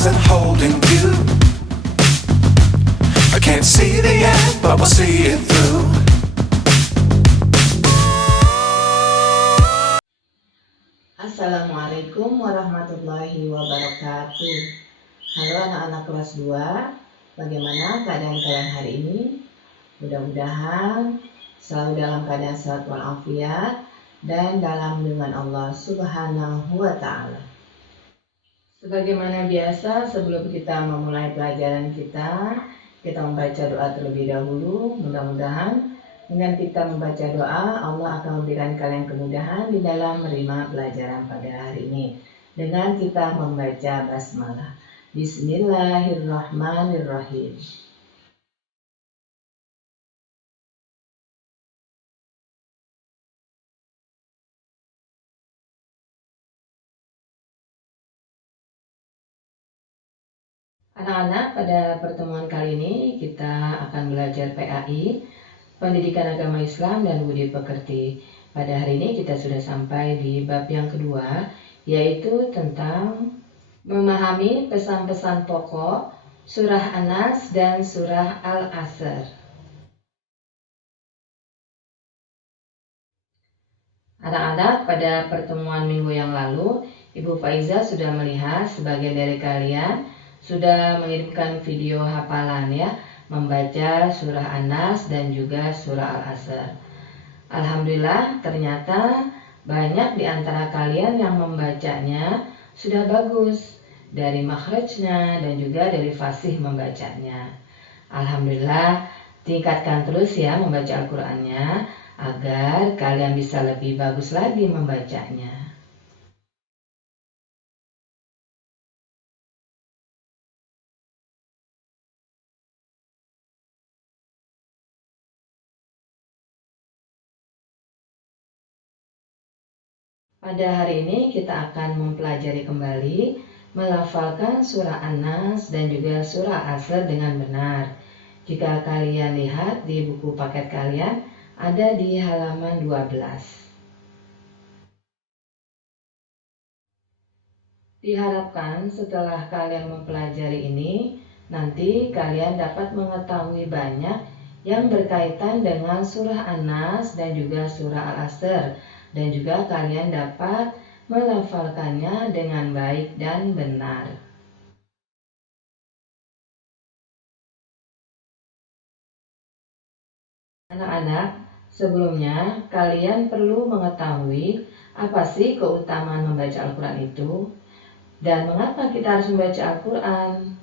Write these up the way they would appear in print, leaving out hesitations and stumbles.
wasn't holding you. I can't see the end, but we'll see it through. Assalamualaikum warahmatullahi wabarakatuh. Halo anak-anak kelas 2, bagaimana keadaan kalian hari ini? Mudah-mudahan selalu dalam keadaan sehat walafiat dan dalam lindungan Allah Subhanahu wa Ta'ala. Sebagaimana biasa, sebelum kita memulai pelajaran kita membaca doa terlebih dahulu. Mudah-mudahan dengan kita membaca doa, Allah akan memberikan kalian kemudahan di dalam menerima pelajaran pada hari ini. Dengan kita membaca basmalah. Bismillahirrahmanirrahim. Anak-anak, pada pertemuan kali ini kita akan belajar PAI, Pendidikan Agama Islam dan Budi Pekerti. Pada hari ini kita sudah sampai di bab yang kedua, yaitu tentang memahami pesan-pesan pokok Surah An-Nas dan Surah Al-Asr. Anak-anak, pada pertemuan minggu yang lalu, Ibu Faiza sudah melihat sebagian dari kalian sudah mengirimkan video hafalan ya, membaca surah An-Nas dan juga surah Al-Asr. Alhamdulillah, ternyata banyak di antara kalian yang membacanya sudah bagus dari makhrajnya dan juga dari fasih membacanya. Alhamdulillah, tingkatkan terus ya membaca Al-Qur'annya agar kalian bisa lebih bagus lagi membacanya. Pada hari ini kita akan mempelajari kembali melafalkan surah An-Nas dan juga surah Al-Asr dengan benar. Jika kalian lihat di buku paket kalian, ada di halaman 12. Diharapkan setelah kalian mempelajari ini, nanti kalian dapat mengetahui banyak yang berkaitan dengan surah An-Nas dan juga surah Al-Asr, dan juga kalian dapat melafalkannya dengan baik dan benar. Anak-anak, sebelumnya kalian perlu mengetahui apa sih keutamaan membaca Al-Quran itu dan mengapa kita harus membaca Al-Quran.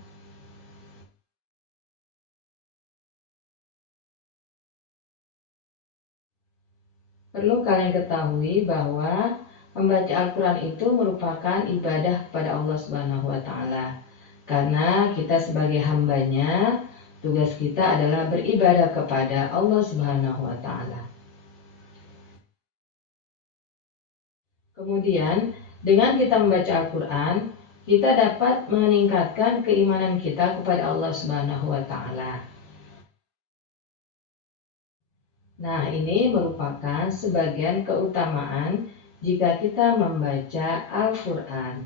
Perlu kalian ketahui bahwa membaca Al-Quran itu merupakan ibadah kepada Allah Subhanahu wa Ta'ala. Karena kita sebagai hambanya, tugas kita adalah beribadah kepada Allah Subhanahu wa Ta'ala. Kemudian, dengan kita membaca Al-Quran, kita dapat meningkatkan keimanan kita kepada Allah Subhanahu wa Ta'ala. Nah, ini merupakan sebagian keutamaan jika kita membaca Al-Quran.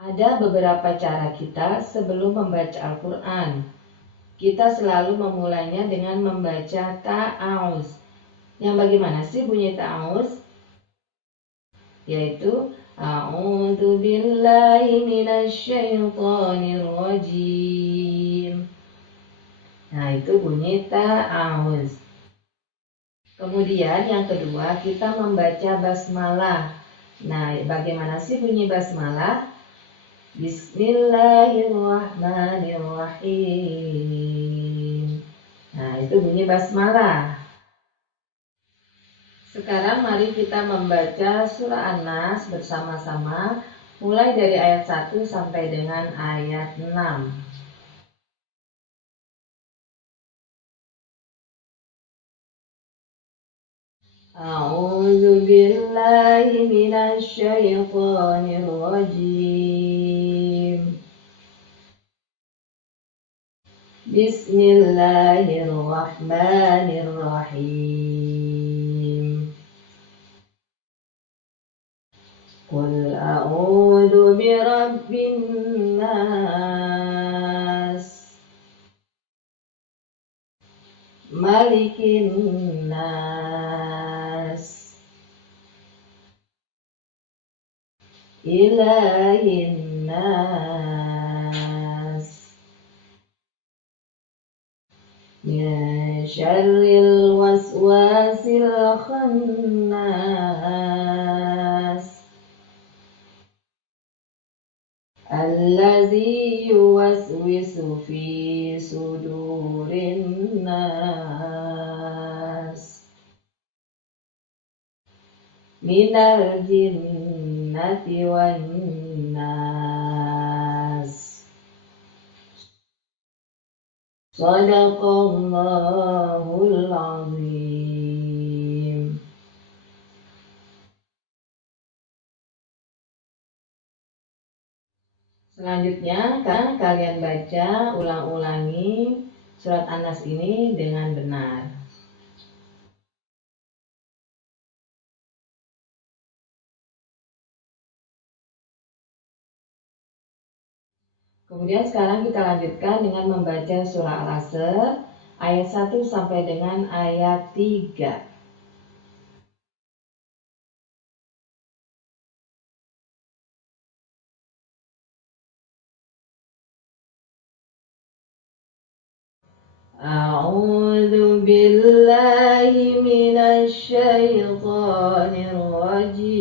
Ada beberapa cara kita sebelum membaca Al-Quran. Kita selalu memulainya dengan membaca ta'awuz. Yang bagaimana sih bunyi ta'awuz? Yaitu A'udzu billahi minasyaitonir rajim. Nah, itu bunyi ta'awuz. Kemudian yang kedua, kita membaca basmalah. Nah, bagaimana sih bunyi basmalah? Bismillahirrahmanirrahim. Nah, itu bunyi basmalah. Sekarang mari kita membaca surah An-Nas bersama-sama, mulai dari ayat 1 sampai dengan ayat 6. A'udzu billahi minasyaitonir rajim. Bismillahirrahmanirrahim. Qul a'udzu birabbin nas, malikin nas, ilahin nas, min syarril waswasil khannas, allazi yuwaswisu fi sudurin nas, minal jinnati wan nas. Sadaqallahul azim. Selanjutnya, kalian baca ulang-ulangi surat An-Nas ini dengan benar. Kemudian sekarang kita lanjutkan dengan membaca surah Al-Asr ayat 1 sampai dengan ayat 3. A'udzu billahi minasy syaithanir rajim.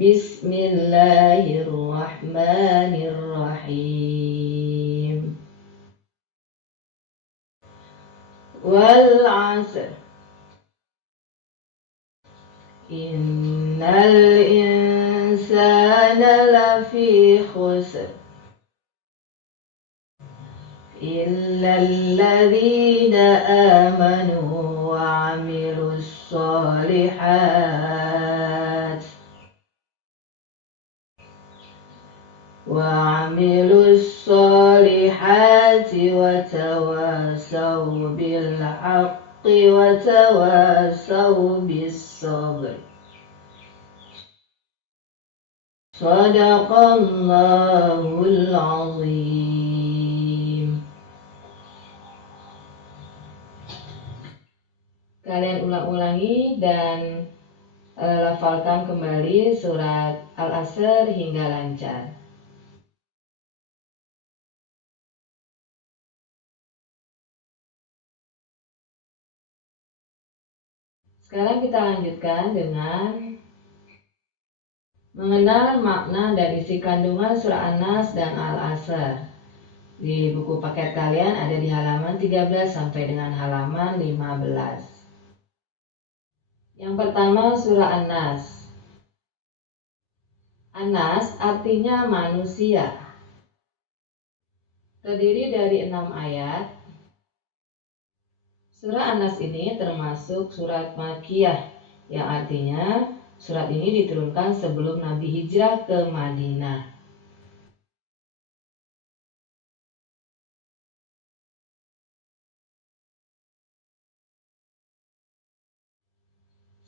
Bismillahirrahmanirrahim. Wal 'asr. Innal insana lafi khusr. Illalladzina amanu wa 'amilus shalihat wa tawasaw bil haqqi wa tawasaw bis sabr. Sadaqallahul azim. Kalian ulang-ulangi dan lafalkan kembali surat Al-Asr hingga lancar. Sekarang kita lanjutkan dengan mengenal makna dan isi kandungan surah An-Nas dan Al-Asr. Di buku paket kalian ada di halaman 13 sampai dengan halaman 15. Yang pertama surah An-Nas. An-Nas artinya manusia. Terdiri dari 6 ayat. Surah An-Nas ini termasuk surat Makkiyah, yang artinya surat ini diturunkan sebelum Nabi hijrah ke Madinah.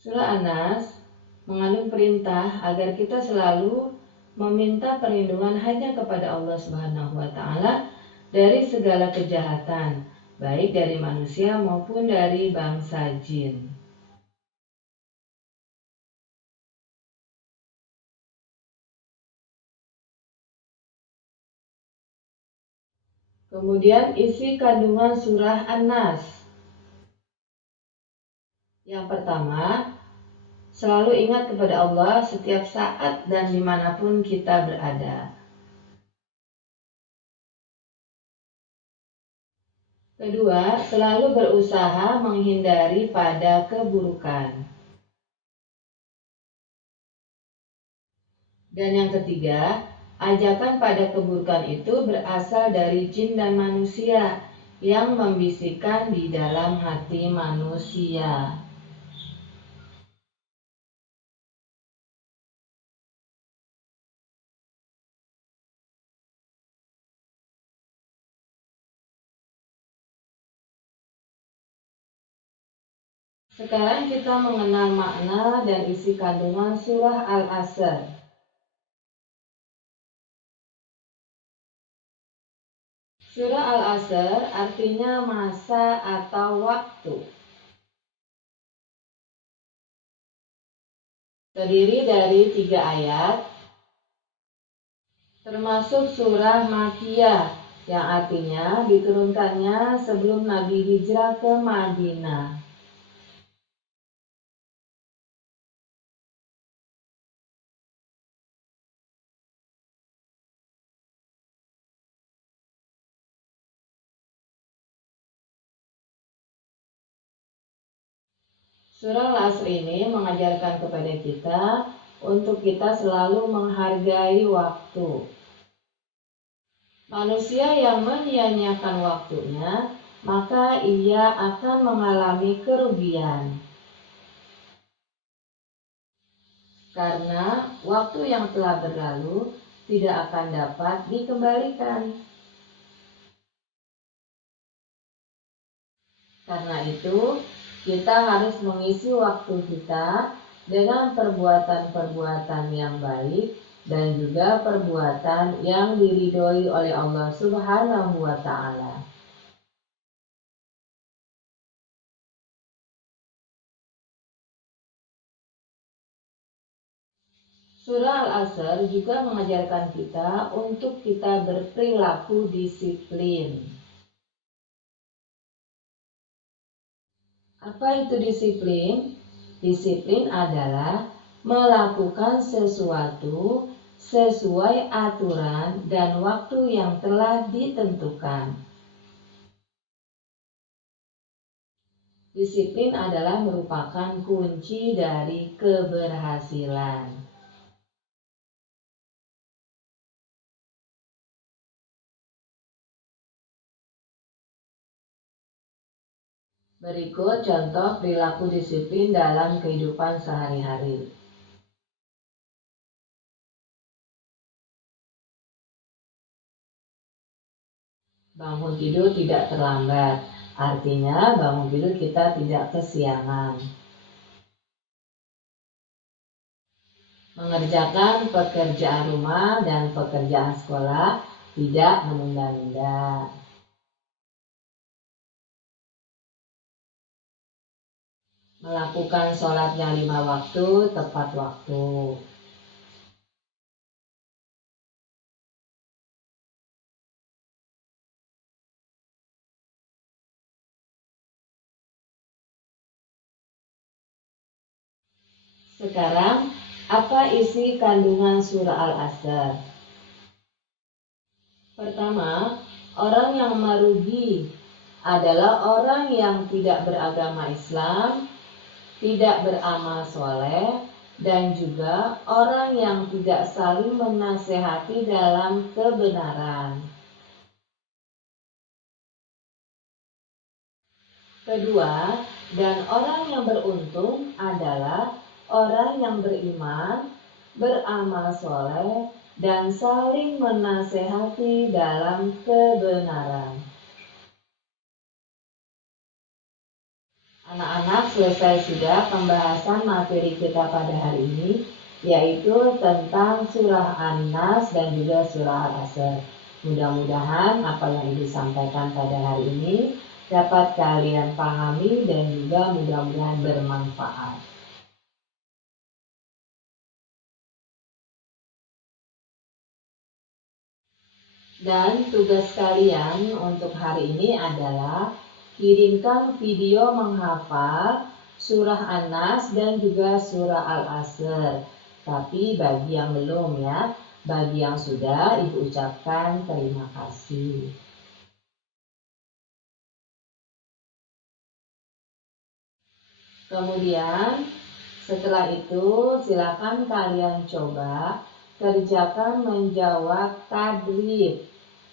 Surah An-Nas mengandung perintah agar kita selalu meminta perlindungan hanya kepada Allah Subhanahu wa taala dari segala kejahatan, baik dari manusia maupun dari bangsa jin. Kemudian isi kandungan surah An-Nas. Yang pertama, selalu ingat kepada Allah setiap saat dan dimanapun kita berada. Kedua, selalu berusaha menghindari pada keburukan. Dan yang ketiga, ajakan pada keburukan itu berasal dari jin dan manusia yang membisikkan di dalam hati manusia. Sekarang kita mengenal makna dan isi kandungan surah Al-Asr. Surah Al-Asr artinya masa atau waktu. Terdiri dari 3 ayat, termasuk surah Makkiyah yang artinya diturunkannya sebelum Nabi hijrah ke Madinah. Surah Al-Asr ini mengajarkan kepada kita untuk kita selalu menghargai waktu. Manusia yang menyia-nyiakan waktunya, maka ia akan mengalami kerugian. Karena waktu yang telah berlalu tidak akan dapat dikembalikan. Karena itu, kita harus mengisi waktu kita dengan perbuatan-perbuatan yang baik dan juga perbuatan yang diridhoi oleh Allah Subhanahu wa Ta'ala. Surah Al-Asr juga mengajarkan kita untuk kita berperilaku disiplin. Apa itu disiplin? Disiplin adalah melakukan sesuatu sesuai aturan dan waktu yang telah ditentukan. Disiplin adalah merupakan kunci dari keberhasilan. Berikut contoh perilaku disiplin dalam kehidupan sehari-hari. Bangun tidur tidak terlambat, artinya bangun tidur kita tidak kesiangan. Mengerjakan pekerjaan rumah dan pekerjaan sekolah tidak menunda-nunda. Melakukan sholatnya 5 waktu tepat waktu. Sekarang, apa isi kandungan surah Al-Asr? Pertama, orang yang merugi adalah orang yang tidak beragama Islam, tidak beramal soleh, dan juga orang yang tidak saling menasehati dalam kebenaran. Kedua, dan orang yang beruntung adalah orang yang beriman, beramal soleh, dan saling menasehati dalam kebenaran. Anak-anak, selesai sudah pembahasan materi kita pada hari ini, yaitu tentang surah An-Nas dan juga surah Al-Asr. Mudah-mudahan apa yang Ibu sampaikan pada hari ini dapat kalian pahami dan juga mudah-mudahan bermanfaat. Dan tugas kalian untuk hari ini adalah kirimkan video menghafal surah An-Nas dan juga surah Al-Asr. Tapi bagi yang belum ya, bagi yang sudah Ibu ucapkan terima kasih. Kemudian setelah itu silakan kalian coba kerjakan menjawab tadrib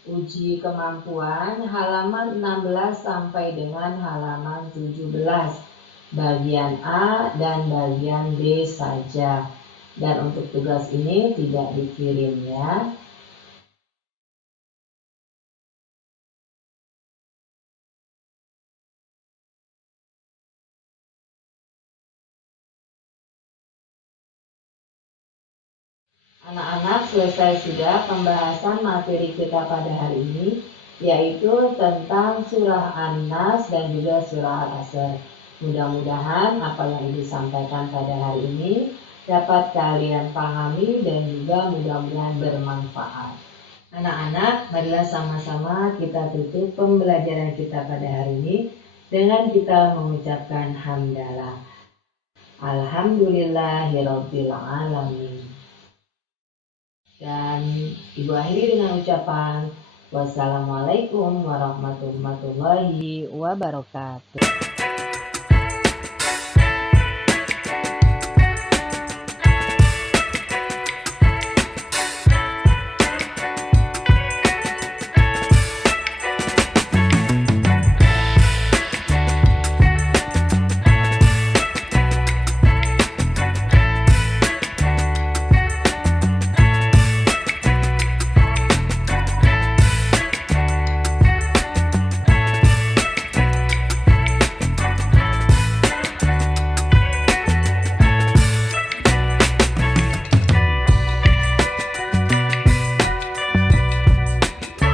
uji kemampuan halaman 16 sampai dengan halaman 17 bagian A dan bagian B saja. Dan untuk tugas ini tidak dikirim ya. Anak-anak, selesai sudah pembahasan materi kita pada hari ini, yaitu tentang surah An-Nas dan juga surah Al-Asr. Mudah-mudahan apa yang Ibu sampaikan pada hari ini dapat kalian pahami dan juga mudah-mudahan bermanfaat. Anak-anak, marilah sama-sama kita tutup pembelajaran kita pada hari ini dengan kita mengucapkan hamdalah. Alhamdulillahirabbil alamin. Dan Ibu akhiri dengan ucapan wassalamualaikum warahmatullahi wabarakatuh.